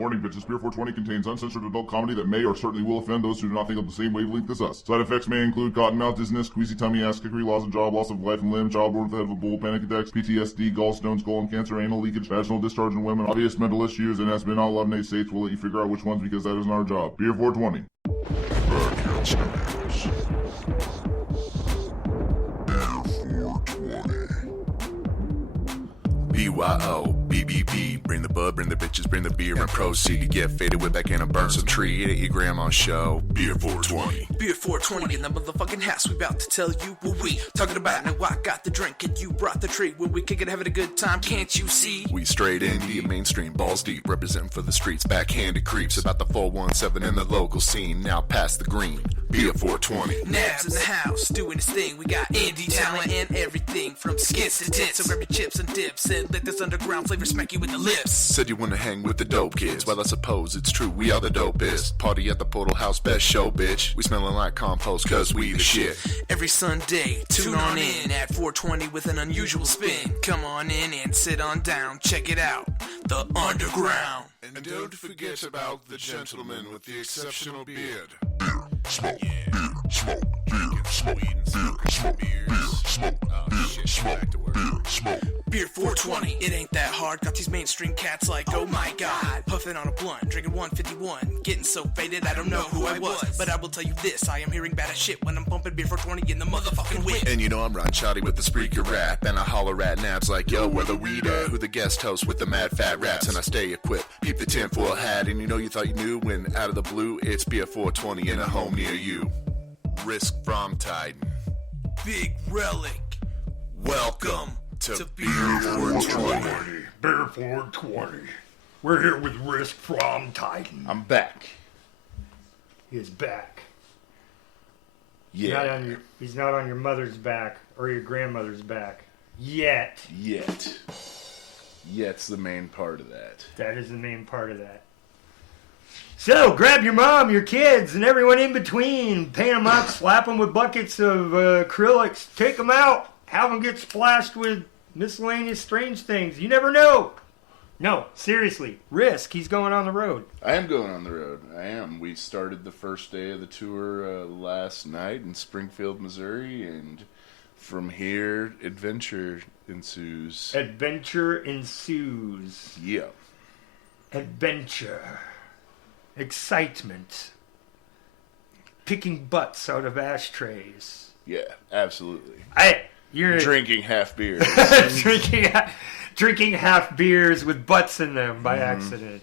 Warning, bitches, Beer 420 contains uncensored adult comedy that may or certainly will offend those who do not think of the same wavelength as us. Side effects may include cotton mouth, dizziness, queasy tummy, ass kickery, loss of job, loss of life and limb, childborn with the head of a bull, panic attacks, PTSD, gallstones, colon cancer, anal leakage, vaginal discharge in women, obvious mental issues, and has been outlawed in 8 states. We'll let you figure out which ones because that isn't our job. Beer 420. BYO, BBB, bring the bud, bring the bitches, bring the beer, and proceed to get faded with back in and burn some tree. Eat at your grandma's show. Beer 420. Beer 420 in the motherfucking house. We about to tell you what we talking about. Now I got the drink and you brought the treat. When we kick it, having a good time, can't you see? We straight indie, mainstream, balls deep, representing for the streets, backhanded creeps about the 417 in the local scene. Now pass the green. Beer 420. Nabs in the house, doing his thing. We got indie talent and everything from skits to tits. So grab your chips and dips and let this underground flavor smack you with the lips. Said you wanna hang with the dope kids. Well, I suppose it's true, we are the dopest. Party at the Portal House, best show, bitch. We smelling like compost, cause we the shit. Every Sunday, tune on in at 420 with an unusual spin. Come on in and sit on down, check it out. The Underground. And don't forget about the gentleman with the exceptional beard. Smoke, beer, smoke, beer, smoke, beer, smoke, beer, smoke, beer, smoke, beer, smoke. Beer 420, it ain't that hard. Got these mainstream cats like, oh my god. Puffing on a blunt, drinking 151. Getting so faded, I don't know who I was. But I will tell you this, I am hearing bad as shit when I'm bumping Beer 420 in the motherfucking whip. And you know I'm Ron Shoddy with the Spreaker rap. And I holler at nabs like, yo, where the weed at? Who the guest host with the mad fat raps? And I stay equipped, peep the tinfoil hat. And you know you thought you knew when out of the blue, it's Beer 420 in a home near you. Rysk Framntiden. Big Relic. Welcome to Beer 420. Beer 420. We're here with Rysk Framntiden. I'm back. He is back. Yeah. He's not on your mother's back or your grandmother's back. Yet. Yet's the main part of that. That is the main part of that. So, grab your mom, your kids, and everyone in between. Paint them up, slap them with buckets of acrylics, take them out, have them get splashed with miscellaneous strange things. You never know. No, seriously. Rysk, he's going on the road. I am going on the road. I am. We started the first day of the tour last night in Springfield, Missouri, and from here, adventure ensues. Adventure ensues. Yeah. Adventure. Excitement. Picking butts out of ashtrays. Yeah, absolutely. You're drinking half beers. drinking half beers with butts in them by accident.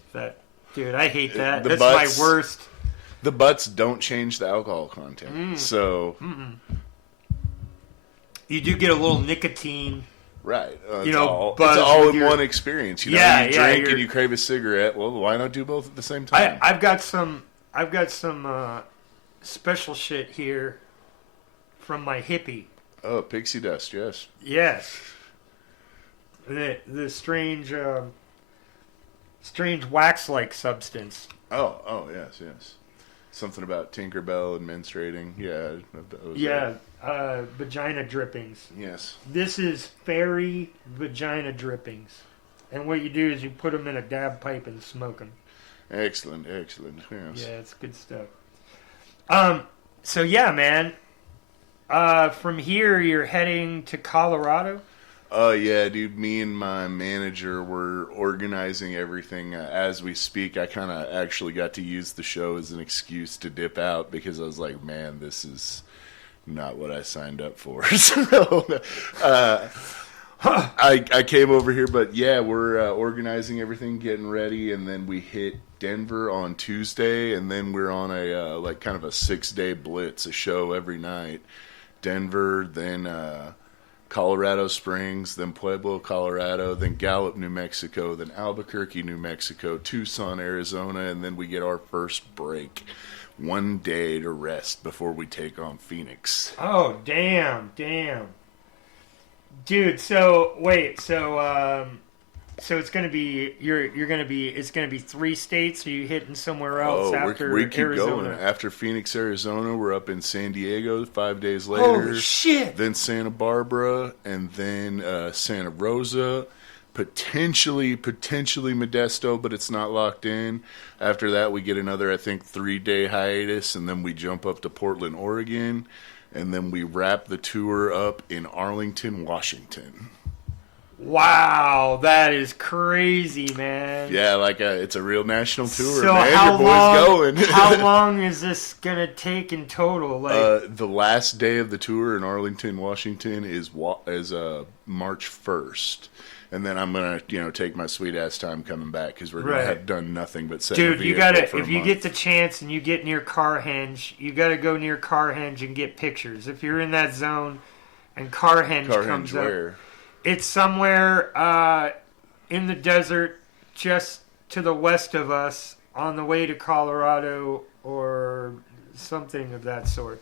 Dude, I hate that. That's my worst. The butts don't change the alcohol content. So you do get a little nicotine. Right. It's all in one experience. You drink and you crave a cigarette. Well, why not do both at the same time? I've got some special shit here from my hippie. Oh, pixie dust, yes. Yes. The strange wax-like substance. Oh, yes. Something about Tinkerbell and menstruating. Yeah. Vagina drippings. Yes. This is fairy vagina drippings. And what you do is you put them in a dab pipe and smoke them. Excellent. Yes. Yeah, it's good stuff. So yeah, man. From here, you're heading to Colorado? Oh, yeah, dude. Me and my manager were organizing everything as we speak. I kind of actually got to use the show as an excuse to dip out because I was like, man, this is not what I signed up for. So I came over here, but yeah, we're organizing everything, getting ready, and then we hit Denver on Tuesday, and then we're on a kind of a 6-day blitz, a show every night. Denver, then Colorado Springs, then Pueblo, Colorado, then Gallup, New Mexico, then Albuquerque, New Mexico, Tucson, Arizona, and then we get our first break. 1 day to rest before we take on Phoenix. Oh, damn. Dude, so it's gonna be it's gonna be 3 states. Are you hitting somewhere else after we keep Arizona? going. After Phoenix, Arizona, we're up in San Diego 5 days later. Holy shit! Then Santa Barbara, and then Santa Rosa, potentially Modesto, but it's not locked in. After that, we get another, I think, 3-day hiatus, and then we jump up to Portland, Oregon, and then we wrap the tour up in Arlington, Washington. Wow, that is crazy, man. Yeah, like it's a real national tour, so man. How Your boy's long, going. How long is this going to take in total? Like, the last day of the tour in Arlington, Washington is March 1st. And then I'm going to, take my sweet ass time coming back because we're going to have done nothing but set dude, the you vehicle gotta, for a if you month. get the chance and you get near Carhenge, you got to go near Carhenge and get pictures. If you're in that zone and Carhenge comes where? up, it's somewhere in the desert just to the west of us on the way to Colorado or something of that sort.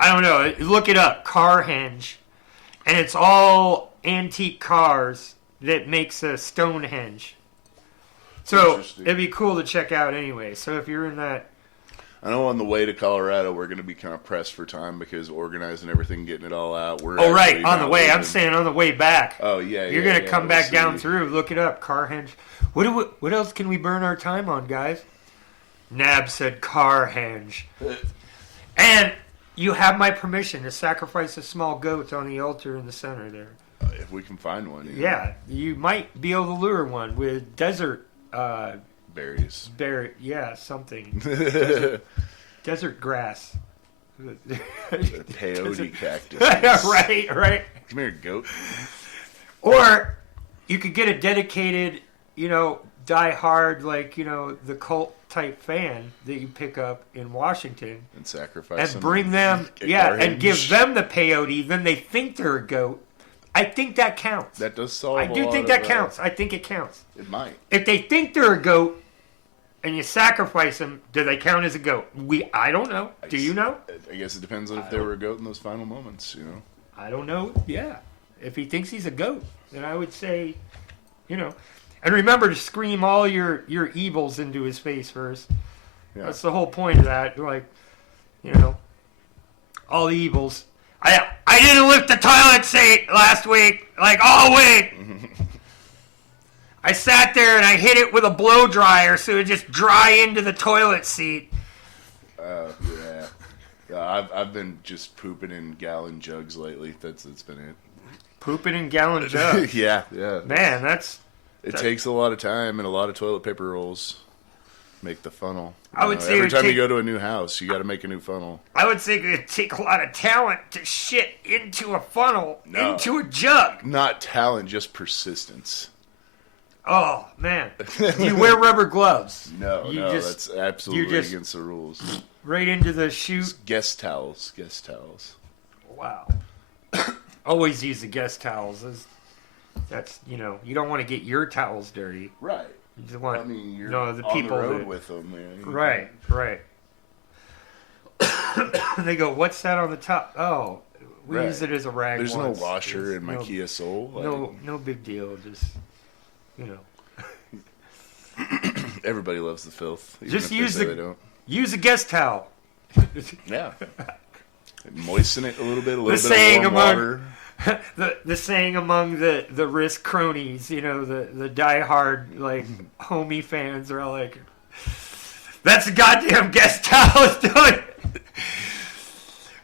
I don't know. Look it up, Carhenge. And it's all antique cars that makes a Stonehenge. So it'd be cool to check out anyway. So if you're in that... I know on the way to Colorado, we're going to be kind of pressed for time because organizing everything, getting it all out. We're right, on the way. I'm saying on the way back. Oh, yeah, You're going to come back see. down through. Look it up, Carhenge. What else can we burn our time on, guys? Nab said Carhenge. And you have my permission to sacrifice a small goat on the altar in the center there. If we can find one. Yeah, you might be able to lure one with desert... berries. Something. Desert grass. Peyote cactus. Right. Come here, goat. Or you could get a dedicated, die hard, the cult type fan that you pick up in Washington. And sacrifice and bring them, and give them the peyote. Then they think they're a goat. I think that counts. That does solve I do think that counts. I think it counts. It might. If they think they're a goat and you sacrifice them, do they count as a goat? I don't know. Do you know? I guess it depends on if they were a goat in those final moments, I don't know. Yeah. If he thinks he's a goat, then I would say, And remember to scream all your evils into his face first. Yeah. That's the whole point of that. All the evils. I didn't lift the toilet seat last week, all week. I sat there and I hit it with a blow dryer so it would just dry into the toilet seat. Yeah. I've been just pooping in gallon jugs lately. That's been it. Pooping in gallon jugs? Yeah. Man, It takes a lot of time and a lot of toilet paper rolls. Make the funnel. I would say every time you go to a new house, you got to make a new funnel. I would say it would take a lot of talent to shit into a funnel, into a jug. Not talent, just persistence. Oh, man. Do you wear rubber gloves? No, that's absolutely against the rules. Right into the chute? Just guest towels. Wow. Always use the guest towels. That's, you don't want to get your towels dirty. Right. You just want, you're the people on the road with them. Man. Right. They go, what's that on the top? Oh, we use it as a rag. There's no washer in my Kia Soul. No big deal. Just, Everybody loves the filth. Just use a guest towel. Yeah. Moisten it a little bit of warm water. The saying among the Rysk cronies, the diehard homie fans are all like, "That's a goddamn guest towel doing."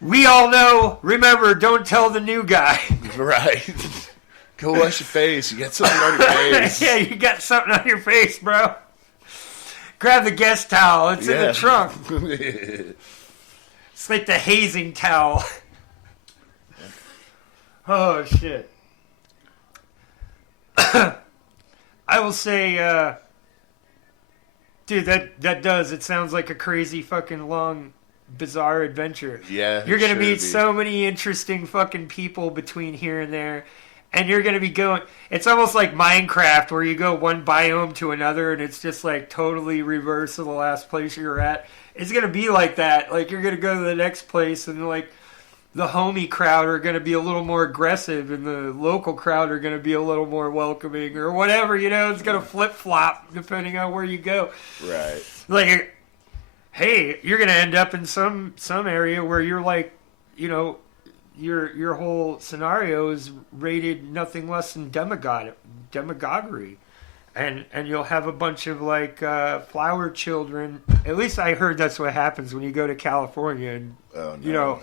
We all know. Remember, don't tell the new guy. Right. Go wash your face. You got something on your face. Yeah, you got something on your face, bro. Grab the guest towel. It's in the trunk. It's like the hazing towel. Oh, shit. I will say, dude, it sounds like a crazy fucking long, bizarre adventure. Yeah. You're going to meet so many interesting fucking people between here and there. And you're going to be going, it's almost like Minecraft where you go one biome to another and it's just totally reverse of the last place you were at. It's going to be like that. You're going to go to the next place and the homie crowd are going to be a little more aggressive and the local crowd are going to be a little more welcoming or whatever, it's going to flip-flop depending on where you go. Right. Hey, you're going to end up in some area where you're your whole scenario is rated nothing less than demagoguery. And you'll have a bunch of like flower children. At least I heard that's what happens when you go to California. And, you know,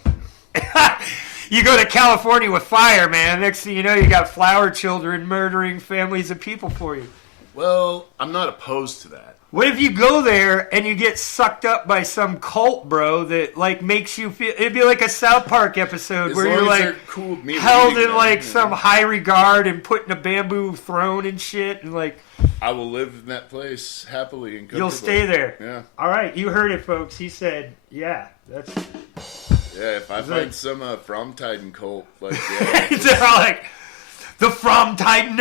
you go to California with fire, man. Next thing you know, you got flower children murdering families of people for you. Well, I'm not opposed to that. What if you go there and you get sucked up by some cult, bro, that like makes you feel? It'd be like a South Park episode where you're like cool held in like some high regard and put in a bamboo throne and shit, and like I will live in that place happily and comfortably. You'll stay there. Yeah. All right, you heard it, folks. He said, "Yeah, that's." Yeah, if I find some Framntiden cult, like they're all like. The Framntiden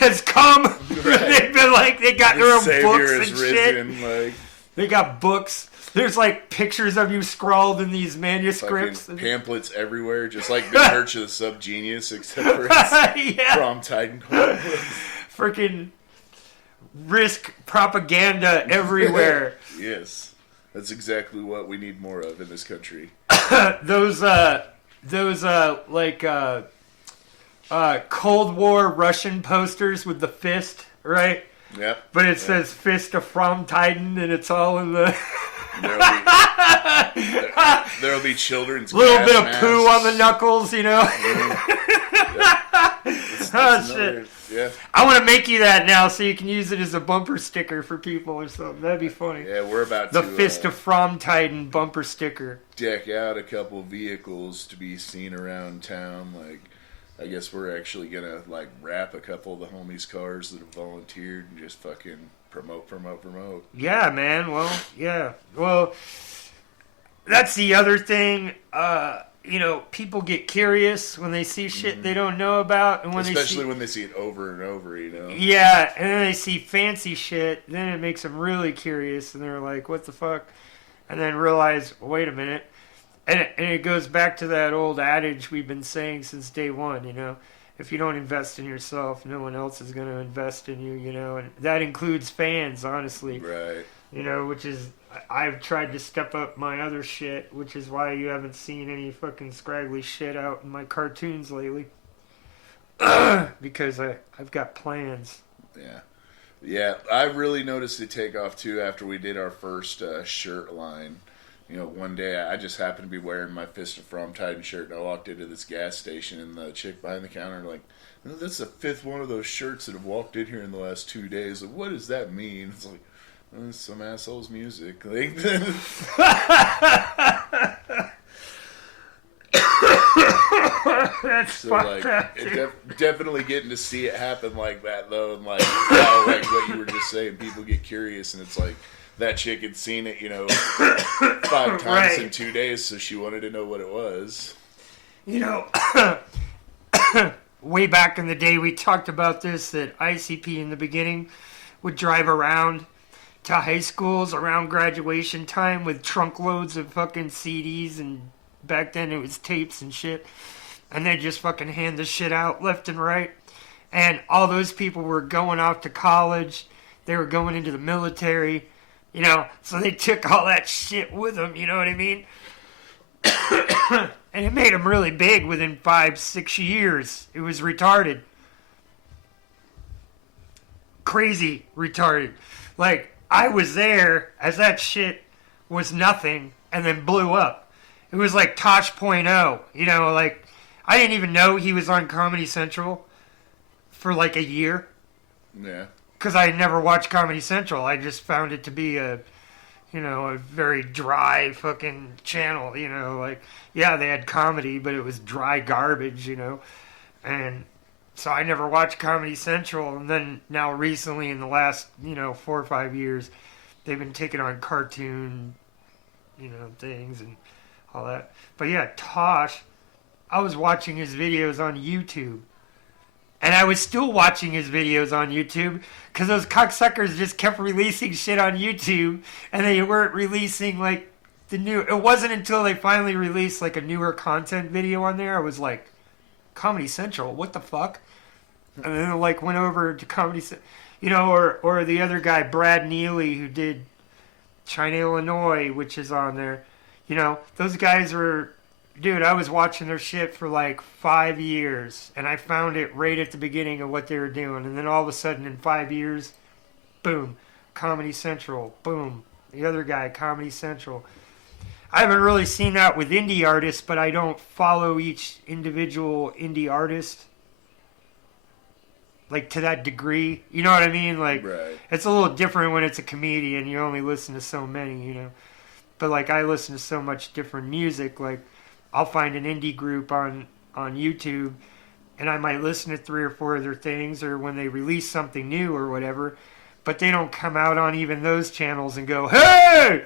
has come. Right. They've been like, they got their own books and risen, shit. Like, they got books. There's like pictures of you scrawled in these manuscripts. Pamphlets everywhere, just like the Church of the Subgenius, except for it's Framntiden. Freaking Rysk propaganda everywhere. Yes, that's exactly what we need more of in this country. those Cold War Russian posters with the fist, right? Yep. But it says Fist of Framntiden, and it's all in the... There'll be children's little gas bit of masks. poo on the knuckles, you know? That's shit. Yeah. I want to make you that now so you can use it as a bumper sticker for people or something. That'd be funny. Yeah, we're about the to... Fist of Framntiden bumper sticker. Deck out a couple vehicles to be seen around town, like... I guess we're actually gonna like wrap a couple of the homies' cars that have volunteered and just fucking promote. Yeah, man. Well, yeah. Well, that's the other thing. You know, people get curious when they see shit they don't know about, and when especially when they see it over and over. You know. Yeah, and then they see fancy shit. Then it makes them really curious, and they're like, "What the fuck?" And then realize, wait a minute. And it goes back to that old adage we've been saying since day one, you know. If you don't invest in yourself, no one else is going to invest in you, you know. And that includes fans, honestly. Right. You know, which is... I've tried to step up my other shit, which is why you haven't seen any fucking scraggly shit out in my cartoons lately. Because I've got plans. Yeah. Yeah, I really noticed it take off, too, after we did our first shirt line. You know, one day I just happened to be wearing my Fist of Framntiden shirt, and I walked into this gas station, and the chick behind the counter like, "Oh, that's the fifth one of those shirts that have walked in here in the last 2 days. Like, what does that mean?" It's like, oh, it's some asshole's music. Like, that's so like, definitely getting to see it happen like that though, and like how like what you were just saying, people get curious, and it's like. That chick had seen it, you know, 5 times in 2 days, so she wanted to know what it was. You know, way back in the day, we talked about this, that ICP in the beginning would drive around to high schools around graduation time with trunk loads of fucking CDs, and back then it was tapes and shit, and they'd just fucking hand the shit out left and right. And all those people were going off to college, they were going into the military. You know, so they took all that shit with them, you know what I mean? And it made them really big within 5-6 years. It was retarded. Crazy retarded. Like, I was there as that shit was nothing and then blew up. It was like Tosh.0, you know, like, I didn't even know he was on Comedy Central for like a year. Yeah. Because I had never watched Comedy Central. I just found it to be a very dry fucking channel, you know. Like, yeah, they had comedy, but it was dry garbage, you know. And so I never watched Comedy Central. And then now recently, in the last, 4 or 5 years, they've been taking on cartoon, things and all that. But yeah, Tosh, I was watching his videos on YouTube. And I was still watching his videos on YouTube because those cocksuckers just kept releasing shit on YouTube, and they weren't releasing like the new. It wasn't until they finally released like a newer content video on there, I was like, Comedy Central, what the fuck? And then I like went over to Comedy Central, or the other guy, Brad Neely, who did China, Illinois, which is on there. You know, those guys were dude, I was watching their shit for like 5 years, and I found it right at the beginning of what they were doing, and then all of a sudden in 5 years, boom, Comedy Central, boom, the other guy, Comedy Central. I haven't really seen that with indie artists, but I don't follow each individual indie artist like to that degree. You know what I mean? Like, Right. It's a little different when it's a comedian. You only listen to so many, you know. But like, I listen to so much different music. Like, I'll find an indie group on YouTube, and I might listen to 3 or 4 of their things, or when they release something new or whatever. But they don't come out on even those channels and go, "Hey,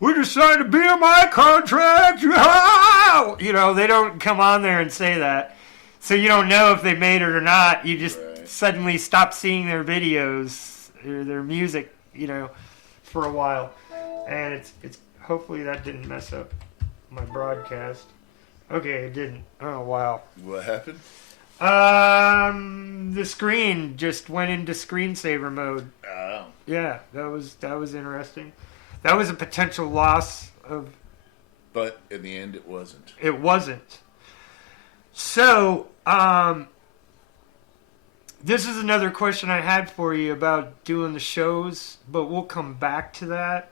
we just signed a BMI contract." You know, they don't come on there and say that. So you don't know if they made it or not. You just suddenly stop seeing their videos or their music, you know, for a while. And it's hopefully that didn't mess up my broadcast. Okay, it didn't. Oh, wow. What happened? The screen just went into screensaver mode. Oh. Yeah, that was interesting. That was a potential loss of... But in the end, it wasn't. It wasn't. So, this is another question I had for you about doing the shows, but we'll come back to that.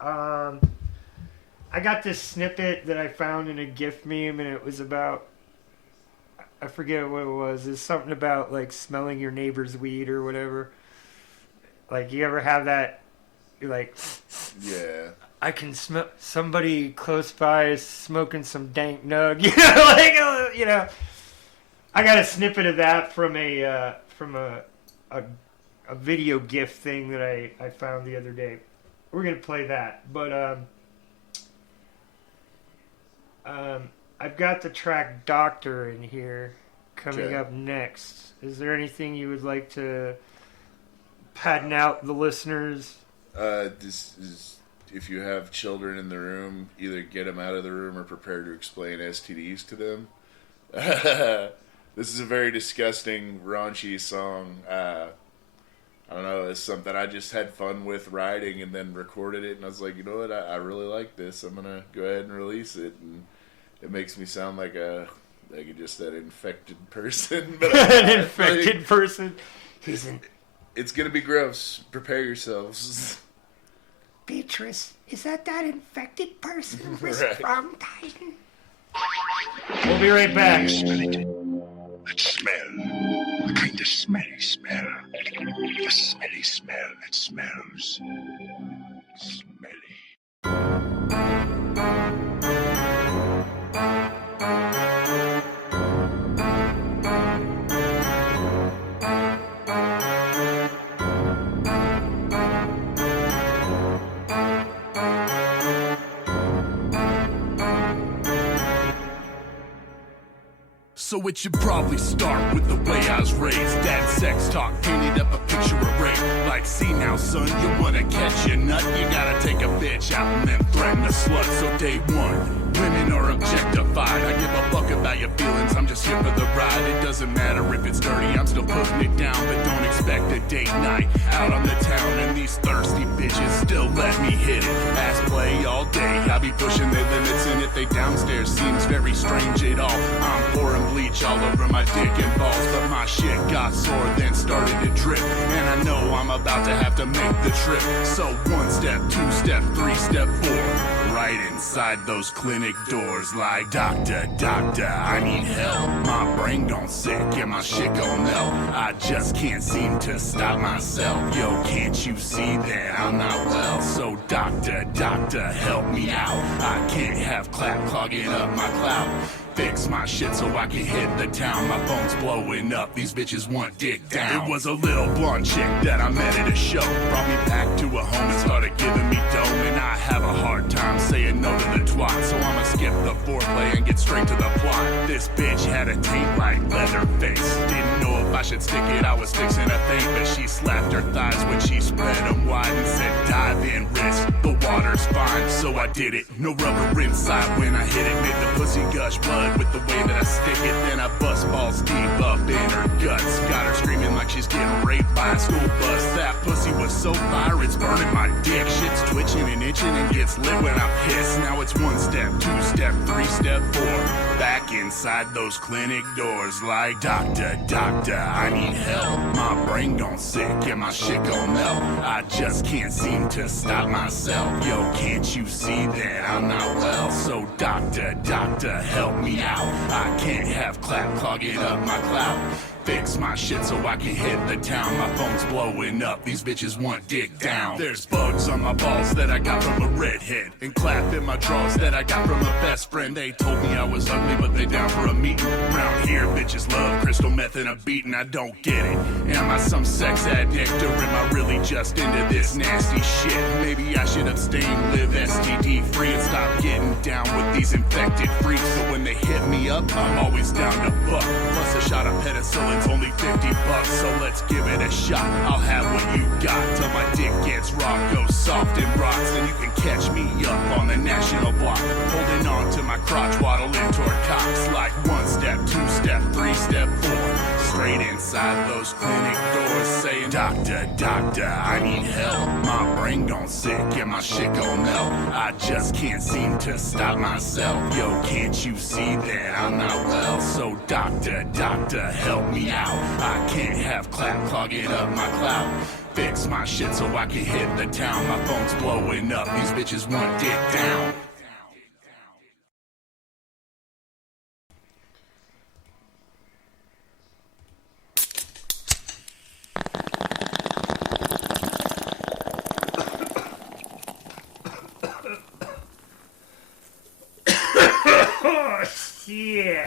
I got this snippet that I found in a GIF meme, and it was about... I forget what it was. It's something about, like, smelling your neighbor's weed or whatever. Like, you ever have that... You're like... Yeah. I can smell somebody close by is smoking some dank nug. You know, like, you know. I got a snippet of that from a video GIF thing that I found the other day. We're gonna play that, but I've got the track "Doctor" in here coming up next. Is there anything you would like to patent out the listeners? This is, if you have children in the room, either get them out of the room or prepare to explain STDs to them. This is a very disgusting, raunchy song. I don't know, it's something I just had fun with writing and then recorded it, and I was like, you know what, I really like this. I'm going to go ahead and release it, and it makes me sound like just an infected person. But An infected person? It's going to be gross. Prepare yourselves. Beatrice, is that infected person? Right. Framntiden? We'll be right back. Smell it. That smell. The kind of smelly smell. The smelly smell that smells. Smelly. So it should probably start with the way I was raised. Dad sex talk painted up a picture of rape. Like, see now, son, you wanna catch your nut, you gotta take a bitch out and then threaten a slut. So day one, women are objectified. I give a fuck about your feelings, I'm just here for the ride. It doesn't matter if it's dirty, I'm still putting it down. But don't expect a date night out on the town, and these thirsty bitches still let me hit it. Ass play all day, I be pushing their limits, and if they downstairs seems very strange at all, I'm pouring bleach all over my dick and balls. But my shit got sore, then started to drip, and I know I'm about to have to make the trip. So 1 step, 2 step, 3 step, 4, right inside those clinic doors. Like, doctor, doctor, I need help. My brain gone sick and my shit gon' melt. I just can't seem to stop myself. Yo, can't you see that I'm not well? So doctor, doctor, help me out. I can't have clap clogging up my clout. Fix my shit so I can hit the town. My phone's blowing up, these bitches want dick down. It was a little blonde chick that I met at a show. Brought me back to a home and started giving me dough. And I have a hard time saying no to the twat, so I'ma skip the foreplay and get straight to the plot. This bitch had a taint like Leatherface. Didn't know if I should stick it, I was fixing a thing. But she slapped her thighs when she spread them wide and said, dive in, Rysk. The water's fine, so I did it. No rubber inside when I hit it. Made the pussy gush blood with the way that I stick it. Then I bust balls deep up in her guts. Got her screaming like she's getting raped by a school bus. That pussy was so fire, it's burning my dick. Shit's twitching and itching and gets lit when I piss. Now it's 1 step, 2 step, 3 step, 4. Back inside those clinic doors like, doctor, doctor, I need help. My brain gone sick and my shit gon' melt. I just can't seem to stop myself. Yo, can't you see that I'm not well? So doctor, doctor, help me out. I can't have clap clogging up my clout. Fix my shit so I can hit the town. My phone's blowing up, these bitches want dick down. There's bugs on my balls that I got from a redhead, and clap in my drawers that I got from a best friend. They told me I was ugly, but they down for a meeting. Round here, bitches love crystal meth and a beating. I don't get it. Am I some sex addict, or am I really just into this nasty shit? Maybe I should abstain, live STD free, and stop getting down with these infected freaks. So when they hit me up, I'm always down to fuck. Plus a shot of penicillin's only $50, so let's give it a shot. I'll have what you got till my dick gets raw, goes soft and rocks, and you can catch me up on the national block, holding on to my crotch, waddling toward cocks like 1 step, 2 step, 3 step, 4. Straight inside those clinic doors saying, doctor, doctor, I need help. My brain gone sick and my shit gon' melt. I just can't seem to stop myself. Yo, can't you see that I'm not well? So doctor, doctor, help me out. I can't have clap clogging up my clout. Fix my shit so I can hit the town. My phone's blowing up, these bitches want dick down. Oh, shit.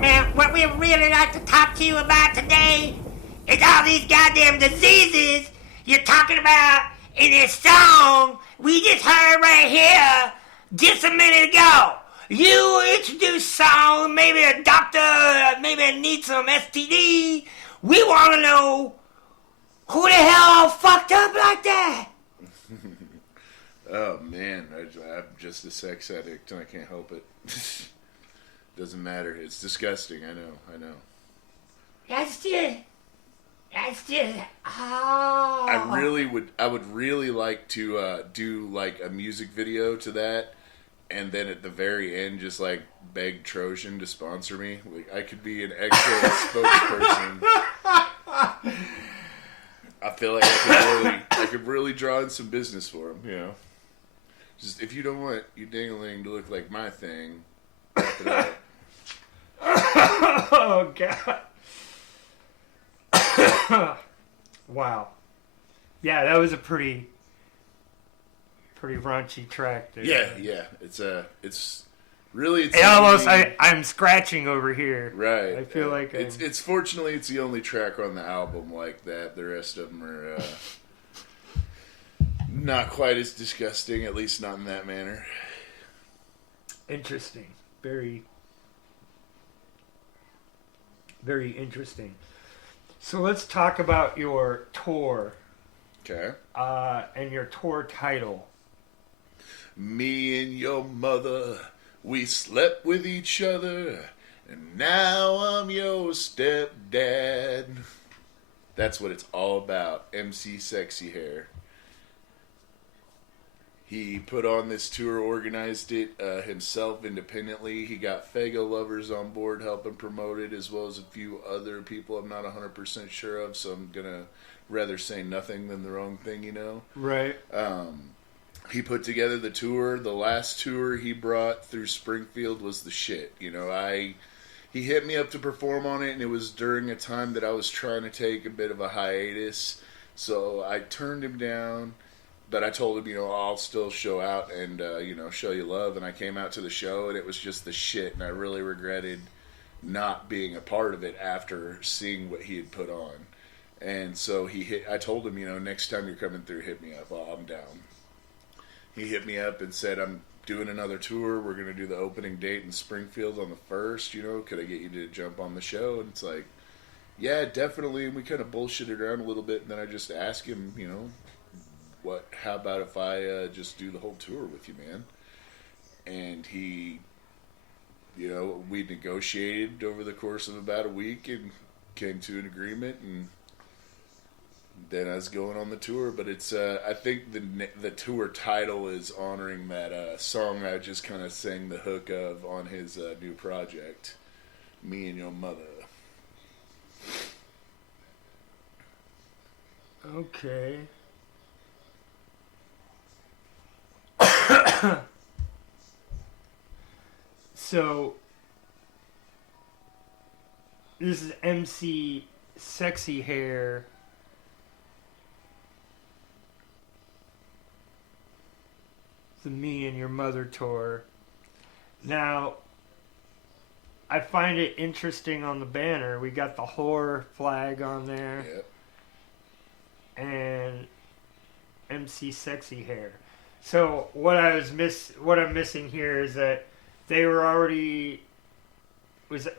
And what we really like to talk to you about today is all these goddamn diseases you're talking about in this song we just heard right here just a minute ago. You introduced song, maybe a doctor, maybe needs some STD. We want to know who the hell all fucked up like that. Oh man, I'm just a sex addict and I can't help it. Doesn't matter. It's disgusting. I know. That's just. Oh. I would really like to do like a music video to that, and then at the very end, just like beg Trojan to sponsor me. Like I could be an excellent spokesperson. I feel like I could really draw in some business for him. You know, just if you don't want your ding-a-ling to look like my thing, wrap it up. Oh, God. Wow. Yeah, that was a pretty raunchy track there. Yeah. It's really. I'm scratching over here. Right. I feel like it's fortunately it's the only track on the album like that. The rest of them are not quite as disgusting, at least not in that manner. Interesting. Very, very interesting. So let's talk about your tour. Okay. And your tour title. Me and your mother, we slept with each other, and now I'm your stepdad. That's what it's all about. MC SexyHair. He put on this tour, organized it himself independently. He got Fago lovers on board helping promote it, as well as a few other people I'm not 100% sure of, so I'm going to rather say nothing than the wrong thing, you know? Right. He put together the tour. The last tour he brought through Springfield was the shit. You know, he hit me up to perform on it, and it was during a time that I was trying to take a bit of a hiatus, so I turned him down. But I told him, you know, I'll still show out and, you know, show you love. And I came out to the show, and it was just the shit. And I really regretted not being a part of it after seeing what he had put on. And so I told him, you know, next time you're coming through, hit me up. I'm down. He hit me up and said, I'm doing another tour. We're going to do the opening date in Springfield on the 1st. You know, could I get you to jump on the show? And it's like, Yeah, definitely. We kind of bullshitted around a little bit, and then I just asked him, how about if I just do the whole tour with you, man? And he, we negotiated over the course of about a week and came to an agreement, and then I was going on the tour. But it's, I think the tour title is honoring that song I just kind of sang the hook of on his new project, Me and Your Mother. Okay. So, this is MC SexyHair. The Me and Your Mother tour. Now, I find it interesting on the banner. We got the whore flag on there. Yep. And MC SexyHair. So what I'm missing here is that they were already the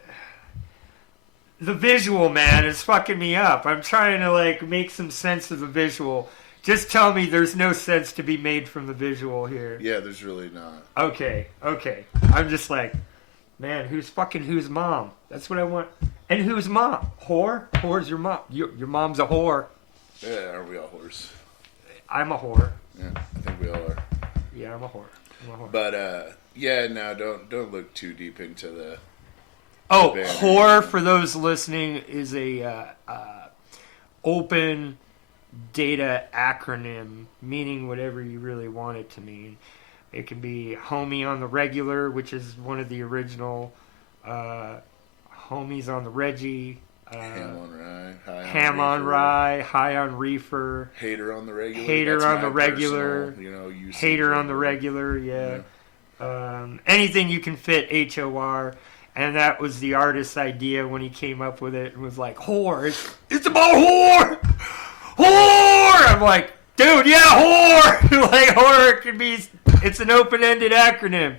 visual, man, is fucking me up. I'm trying to make some sense of the visual. Just tell me there's no sense to be made from the visual here. Yeah, there's really not. Okay. I'm just man, whose mom? That's what I want. And whose mom? Whore? Whore's your mom. Your mom's a whore. Yeah, aren't we all whores? I'm a whore. Yeah, I think we all are. Yeah, I'm a whore. But no, don't look too deep into the. Oh, banner. whore, for those listening, is a open data acronym, meaning whatever you really want it to mean. It can be homie on the regular, which is one of the original homies on the Reggie. Ham on rye, ham on rye, high on reefer. Hater on the regular. Hater That's on my the regular. personal, usage Hater on the of it. regular, yeah. Anything you can fit HOR. And that was the artist's idea when he came up with it and was like, whore. It's about whore! Whore! I'm like, dude, yeah, whore! Whore, it's an open-ended acronym.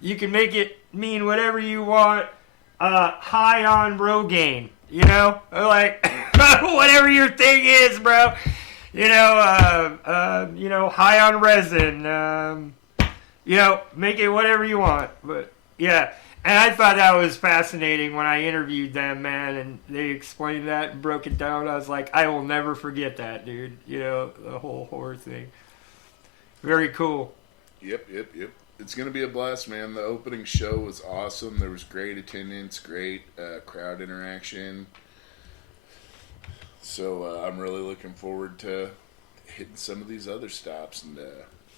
You can make it mean whatever you want. High on Rogaine, whatever your thing is, bro. High on resin. Make it whatever you want. But yeah, and I thought that was fascinating when I interviewed them, man, and they explained that and broke it down. I was like, I will never forget that, dude. The whole horror thing. Very cool. Yep. It's going to be a blast, man. The opening show was awesome. There was great attendance, great crowd interaction. So I'm really looking forward to hitting some of these other stops and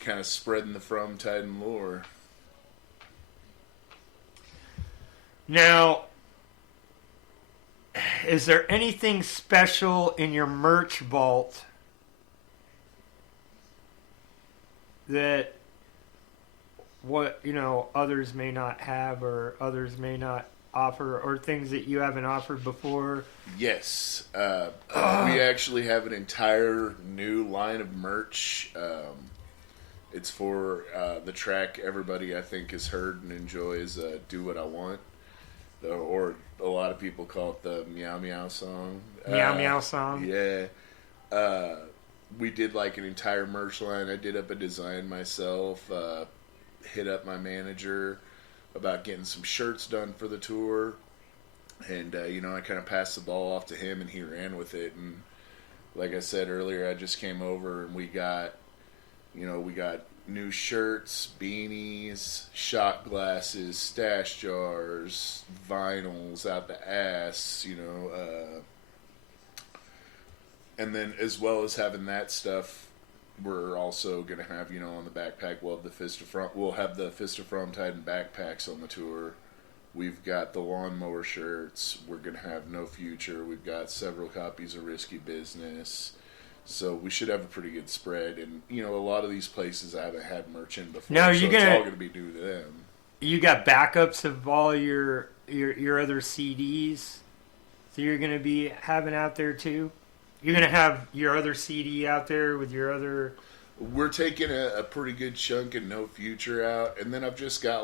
kind of spreading the Framntiden lore. Now, is there anything special in your merch vault that others may not have or others may not offer, or things that you haven't offered before? Yes. We actually have an entire new line of merch. It's for the track everybody, I think, has heard and enjoys, Do What I Want. Or a lot of people call it the Meow Meow song. Meow Meow song? Yeah. We did an entire merch line. I did up a design myself. Hit up my manager about getting some shirts done for the tour. And, I kind of passed the ball off to him and he ran with it. And like I said earlier, I just came over and we got new shirts, beanies, shot glasses, stash jars, vinyls out the ass, and then as well as having that stuff, we're also going to have, on the backpack, we'll have the Fist of Framntiden backpacks on the tour. We've got the lawnmower shirts. We're going to have No Future. We've got several copies of Risky Business. So we should have a pretty good spread. And, a lot of these places I haven't had merch in before. No, it's all going to be new to them. You got backups of all your other CDs? So you're going to be having out there too? You're going to have your other CD out there with your other... We're taking a pretty good chunk of No Future out. And then I've just got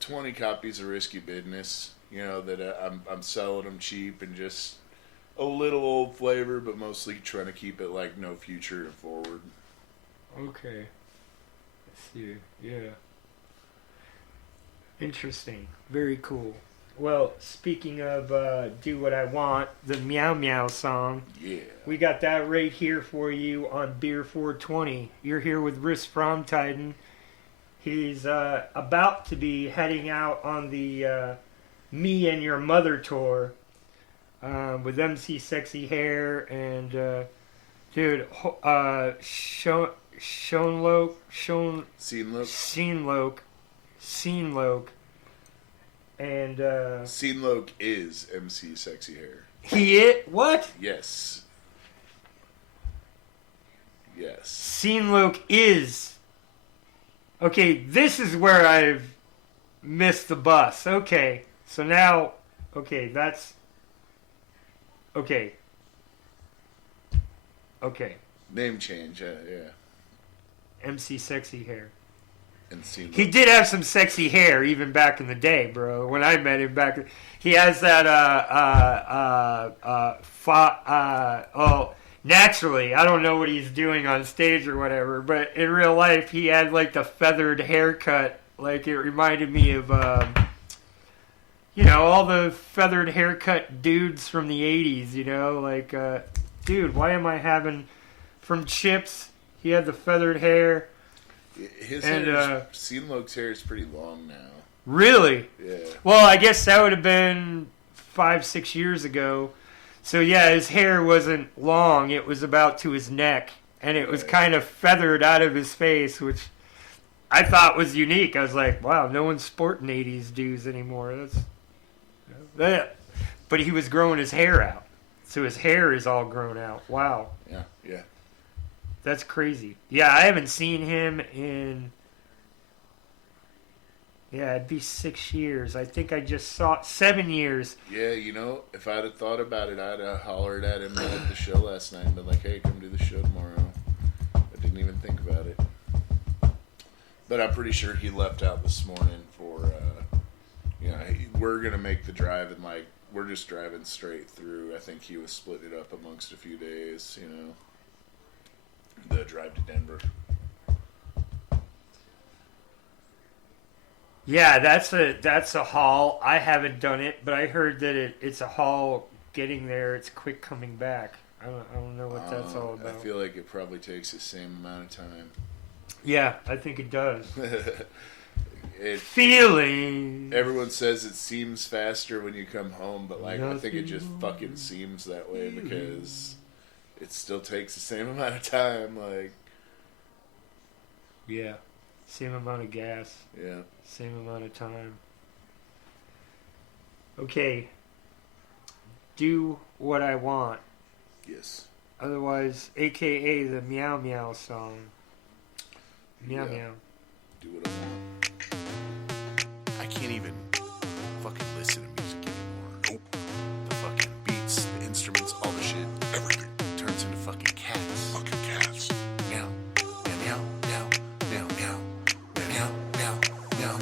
20 copies of Risky Business. You know, that I'm selling them cheap and just a little old flavor, but mostly trying to keep it like no future and forward. Okay. Let's see. Yeah. Interesting. Very cool. Well, speaking of Do What I Want, the Meow Meow song. Yeah. We got that right here for you on Beer 420. You're here with Rysk Framntiden. He's about to be heading out on the Me and Your Mother tour with MC SexyHair and dude, Scene Loke, and Scene Loke is MC SexyHair. He it what? Yes. Yes. Scene Loke is. Okay, this is where I've missed the bus. Okay, so now, okay, that's okay. Okay. Name change, yeah. MC SexyHair. And Scene Loke. He did have some sexy hair even back in the day, bro. When I met him back, he has that naturally, I don't know what he's doing on stage or whatever, but in real life, he had like the feathered haircut. Like it reminded me of, you know, all the feathered haircut dudes from the 80s, you know, like, dude, why am I having, from Chips, he had the feathered hair. His hair, Scene Loke's hair is pretty long now. Really? Yeah. Well, I guess that would have been 5-6 years ago. So yeah, his hair wasn't long; it was about to his neck, and it was kind of feathered out of his face, which I thought was unique. I was like, "Wow, no one's sporting '80s dudes anymore." That's that. But he was growing his hair out, so his hair is all grown out. Wow. Yeah. That's crazy. Yeah, I haven't seen him in. Yeah, it'd be 6 years. I think I just saw 7 years. Yeah, you know, if I'd have thought about it, I'd have hollered at him at the show last night and been like, hey, come do the show tomorrow. I didn't even think about it. But I'm pretty sure he left out this morning for, you know, we're going to make the drive and, like, we're just driving straight through. I think he was splitting it up amongst a few days, you know, the drive to Denver. Yeah, that's a haul. I haven't done it, but I heard that it's a haul getting there. It's quick coming back. I don't know what that's all about. I feel like it probably takes the same amount of time. Yeah, I think it does. Feeling. Everyone says it seems faster when you come home, but like I think it just fucking seems that way because it still takes the same amount of time. Like, yeah, same amount of gas. Yeah. Same amount of time. Okay. Do What I Want. Yes. Otherwise, a.k.a. the Meow Meow song. Meow Meow. Do what I want. I can't even fucking listen to music anymore. Nope. The fucking beats, the instruments, all the shit, everything turns into fucking cats. Fucking cats. Meow. Meow. Meow. Meow. Meow. Meow. Meow. Meow. Meow.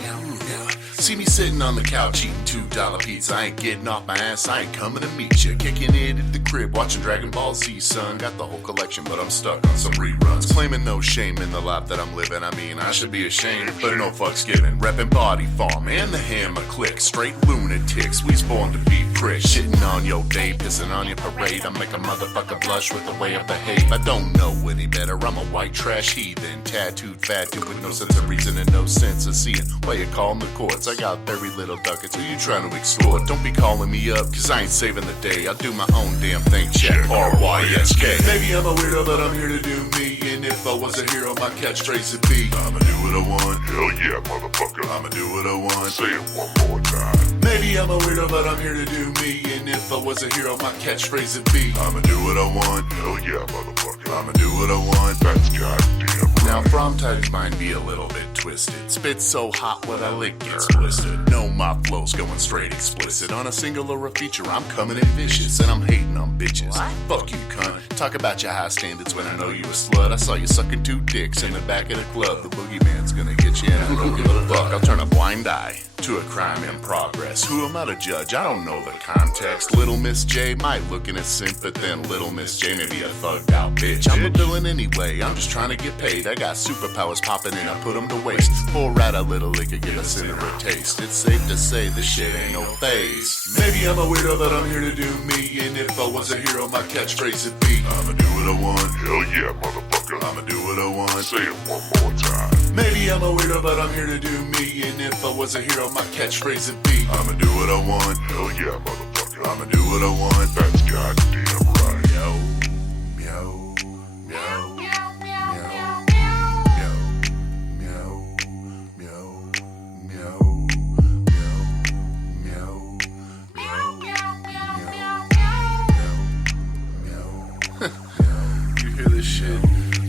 Meow. Meow. See me sitting on the couch eating $2 pizza. I ain't getting off my ass. I ain't coming to meet you. Kicking it at the crib, watching Dragon Ball Z, son. Got the whole collection, but I'm stuck on some reruns. Claiming no shame in the life that I'm living. I mean, I should be ashamed, but no fucks given. Reppin' Body Farm and the Hammer Click. Straight lunatics, we's born to be pricks. Shitting on your day, pissing on your parade. I make a motherfucker blush with the way I behave. I don't know any better. I'm a white trash heathen. Tattooed fat dude with no sense of reason and no sense of seeing. Why you calling the courts? I got very little ducats. Who you trying to extort? Don't be calling me up, cause I ain't saving the day. I do my own damn thing. Check RYSK. Maybe I'm a weirdo, but I'm here to do me. And if I was a hero, my catchphrase would be I'ma do what I want. Hell yeah, motherfucker. I'ma do what I want. Say it one more time. Maybe I'm a weirdo, but I'm here to do me, and if I was a hero, my catchphrase would be, I'ma do what I want, hell yeah, motherfucker. I'ma do what I want, that's goddamn right. Now, Framntiden's mind be a little bit twisted. Spit so hot, what I lick gets twisted. No, my flow's going straight explicit. On a single or a feature, I'm coming in vicious, and I'm hating on bitches. Fuck you, cunt. Talk about your high standards when I know you a slut. I saw you sucking 2 dicks in the back of the club. The boogeyman's gonna get you, and I don't give a fuck. I'll turn a blind eye to a crime in progress. Who am I to judge? I don't know the context. Little Miss J might look in a simp, but then Little Miss J may be a thugged out bitch. I'm a villain anyway, I'm just trying to get paid. I got superpowers popping and I put them to waste. Pour out a little liquor, give a sinner a taste. It's safe to say this shit ain't no phase. Maybe I'm a weirdo, but I'm here to do me. And if I was a hero, my catchphrase would be, I'ma do what I want, hell yeah, motherfucker. I'ma do what I want, say it one more time. Maybe I'm a weirdo, but I'm here to do me. And if I was a hero, my catchphrase would be, I'ma do what I want, hell yeah, motherfucker. I'ma do what I want, that's goddamn right. Yo, meow, meow, meow, meow, meow, meow, meow, meow. You hear this shit?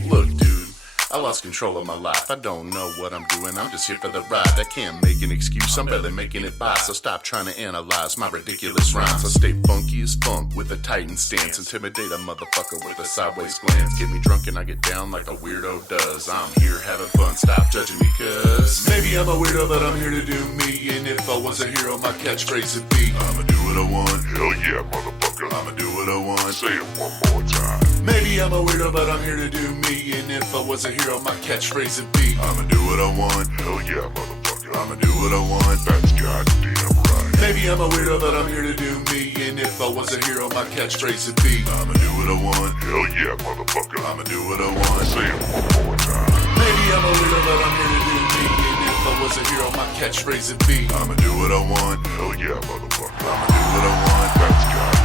Look, dude. I lost control of my life. I don't know what I'm doing. I'm just here for the ride. I can't make an excuse. I'm barely making it by. So stop trying to analyze my ridiculous rhymes. I stay funky as funk with a titan stance. Intimidate a motherfucker with a sideways glance. Get me drunk and I get down like a weirdo does. I'm here having fun. Stop judging me, cuz maybe I'm a weirdo, but I'm here to do me. And if I was a hero, my catchphrase would be, I'ma do what I want. Hell yeah, motherfucker. I'ma do what I want. Say it one more time. Maybe I'm a weirdo, but I'm here to do me. And if I was a hero, my catchphrase would be, I'ma do what I want, hell yeah, motherfucker. I'ma do what I want, that's goddamn right. Maybe I'm a weirdo, but I'm here to do me. And if I was a hero, my catchphrase would be, I'ma do what I want, hell yeah, motherfucker. I'ma do what I want, say it one more time. Maybe I'm a weirdo, but I'm here to do me. And if I was a hero, my catchphrase would be, I'ma do what I want, hell yeah, motherfucker. I'ma do what I want, that's goddamn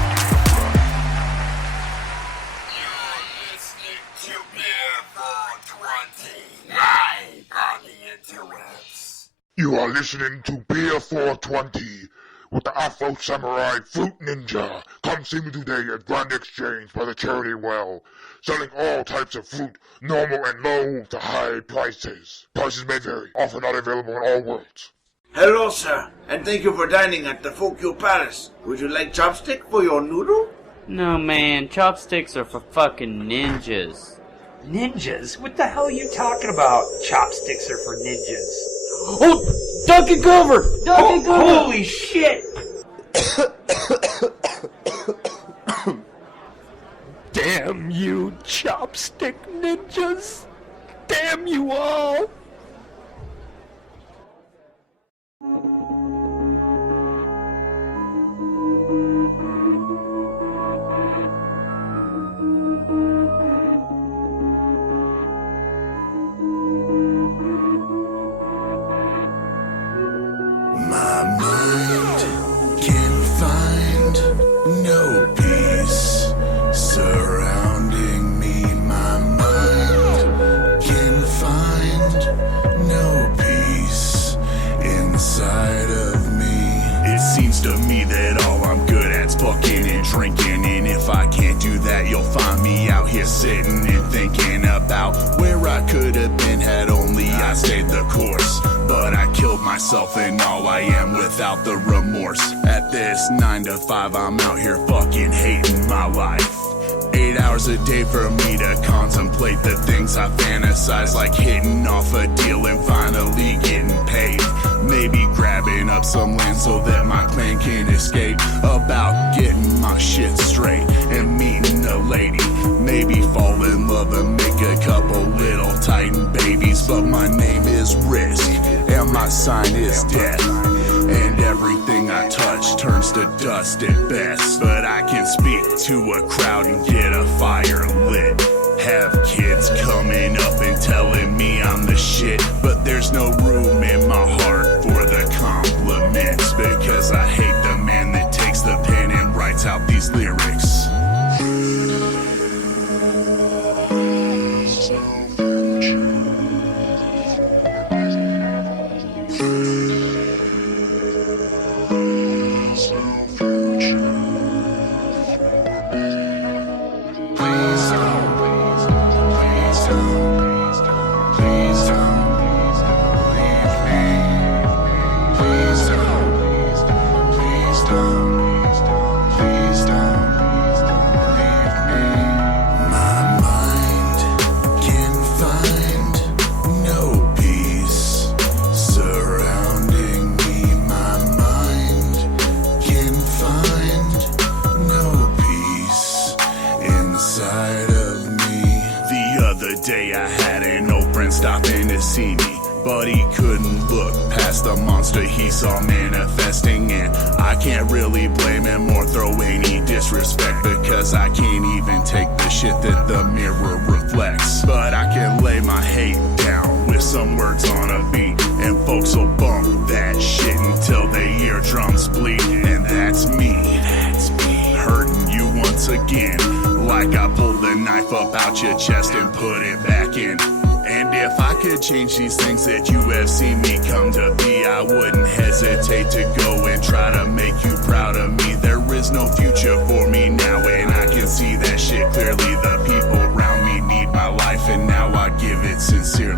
right. You are listening to Beer 420 with the Afro Samurai Fruit Ninja. Come see me today at Grand Exchange by the Charity Well, selling all types of fruit, normal and low to high prices. Prices may vary, offer not available in all worlds. Hello, sir, and thank you for dining at the Fokyo Palace. Would you like chopstick for your noodle? No, man, chopsticks are for fucking ninjas. Ninjas? What the hell are you talking about? Chopsticks are for ninjas. Oh, Duncan Glover! Duncan Glover! Holy shit! Damn you, chopstick ninjas! Damn you all! My mind can find no peace surrounding me. My mind can find no peace inside of me. It seems to me that all I'm good at's fucking and drinking. And if I can't do that, you'll find me out here sitting and thinking about where I could have been had only I stayed the course. But I killed myself and all I am without the remorse. At this 9 to 5, I'm out here fucking hating my life. 8 hours a day for me to contemplate the things I fantasize, like hitting off a deal and finally getting paid. Maybe grabbing up some land so that my clan can escape. About getting my shit straight and meeting a lady. Maybe fall in love and make a couple little titan babies. But my name is Rysk and my sign is death. And everything I touch turns to dust at best. But I can speak to a crowd and get a fire lit. Have kids coming up and telling me I'm the shit. But there's no room in my heart for the compliments, because I hate the man that takes the pen and writes out these lyrics. see me, but he couldn't look past the monster he saw manifesting, and I can't really blame him or throw any disrespect, because I can't even take the shit that the mirror reflects. But I can lay my hate down with some words on a beat, and folks will bump that shit until their eardrums bleed. And that's me, hurting you once again, like I pulled the knife up out your chest and put it back in. And if I could change these things that you have seen me come to be, I wouldn't hesitate to go and try to make you proud of me. There is no future for me now, and I can see that shit clearly. The people around me need my life, and now I give it sincerely.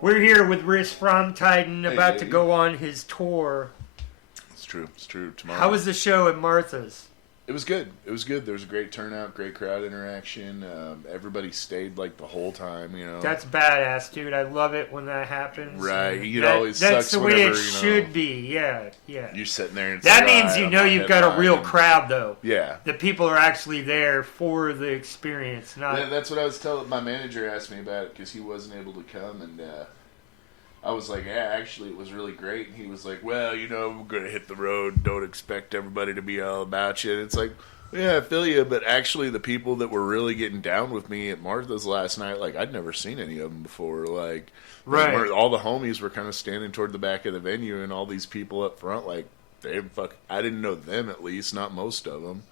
We're here with Rysk Framntiden, about to go on his tour. It's true. It's true. Tomorrow. How was the show at Martha's? It was good. It was good. There was a great turnout, great crowd interaction. Everybody stayed like the whole time. You know. That's badass, dude. I love it when that happens. Right. It always sucks that's the way whenever, it should be. Yeah. Yeah. You're sitting there. And that means you know you've got a real crowd, though. Yeah. The people are actually there for the experience. Not. That's what I was telling my manager. Asked me about it because he wasn't able to come, and I was like, yeah, actually, it was really great. And he was like, well, you know, we're going to hit the road. Don't expect everybody to be all about you. And it's like, yeah, I feel you. But actually, the people that were really getting down with me at Martha's last night, like, I'd never seen any of them before. Like, right. All the homies were kind of standing toward the back of the venue, and all these people up front, like, I didn't know them, at least, not most of them.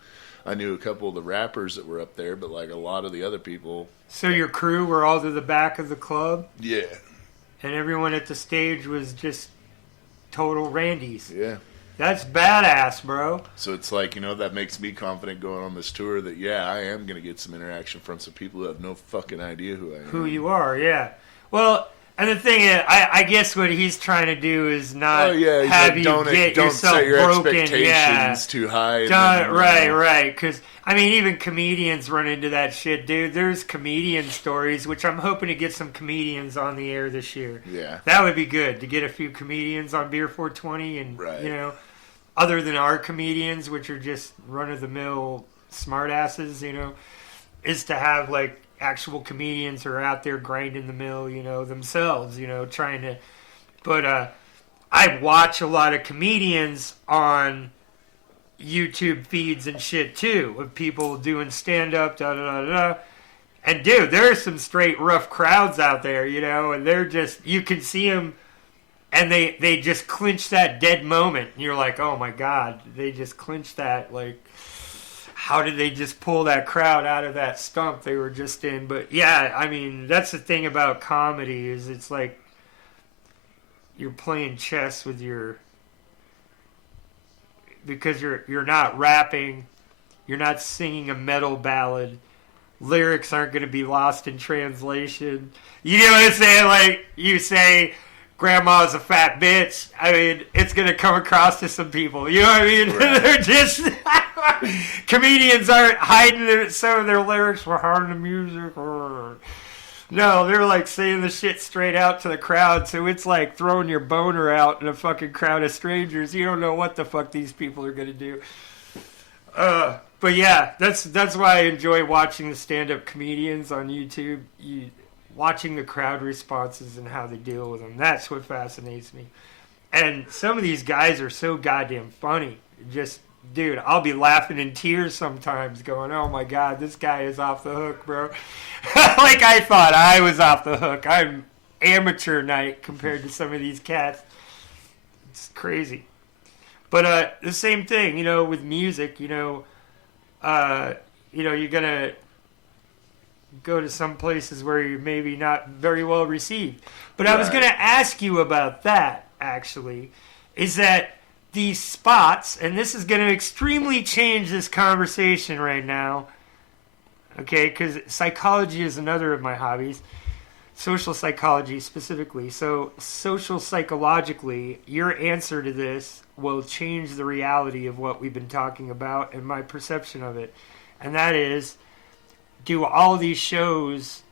I knew a couple of the rappers that were up there, but, like, a lot of the other people. So your crew were all to the back of the club? Yeah. And everyone at the stage was just total randies. Yeah. That's badass, bro. So it's like, you know, that makes me confident going on this tour that, yeah, I am going to get some interaction from some people who have no fucking idea who I am. Who you are, yeah. Well, and the thing is, I guess what he's trying to do is not have you get yourself set your broken. Expectations too high. Right. Because, I mean, even comedians run into that shit, dude. There's comedian stories, which I'm hoping to get some comedians on the air this year. Yeah. That would be good, to get a few comedians on Beer 420 and, you know, other than our comedians, which are just run-of-the-mill smartasses, you know, is to have, like, actual comedians who are out there grinding the mill, you know, themselves, you know, trying to. But I watch a lot of comedians on YouTube feeds and shit too, of people doing stand-up, da-da-da-da. And dude, there are some straight rough crowds out there, you know, and they're just, you can see them, and they just clinch that dead moment. And you're like, oh my God, they just clinched that, like, how did they just pull that crowd out of that stump they were just in? But yeah, I mean, that's the thing about comedy, is it's like you're playing chess with because you're not rapping, you're not singing a metal ballad, lyrics aren't going to be lost in translation. You know what I'm saying? Like, you say, grandma's a fat bitch, I mean, it's going to come across to some people. You know what I mean? Right. They're just... Comedians aren't hiding some of their lyrics behind the music. No, they're like saying the shit straight out to the crowd, so it's like throwing your boner out in a fucking crowd of strangers. You don't know what the fuck these people are going to do. But yeah, that's why I enjoy watching the stand-up comedians on YouTube. Watching the crowd responses and how they deal with them. That's what fascinates me. And some of these guys are so goddamn funny. Just, dude, I'll be laughing in tears sometimes going, oh my God, this guy is off the hook, bro. Like I thought I was off the hook. I'm amateur night compared to some of these cats. It's crazy. But the same thing, you know, with music, you know, you're going to go to some places where you're maybe not very well received. But I was going to ask you about that, actually, is that these spots, and this is going to extremely change this conversation right now, okay, because psychology is another of my hobbies, social psychology specifically. So social psychologically, your answer to this will change the reality of what we've been talking about and my perception of it, and that is, do all these shows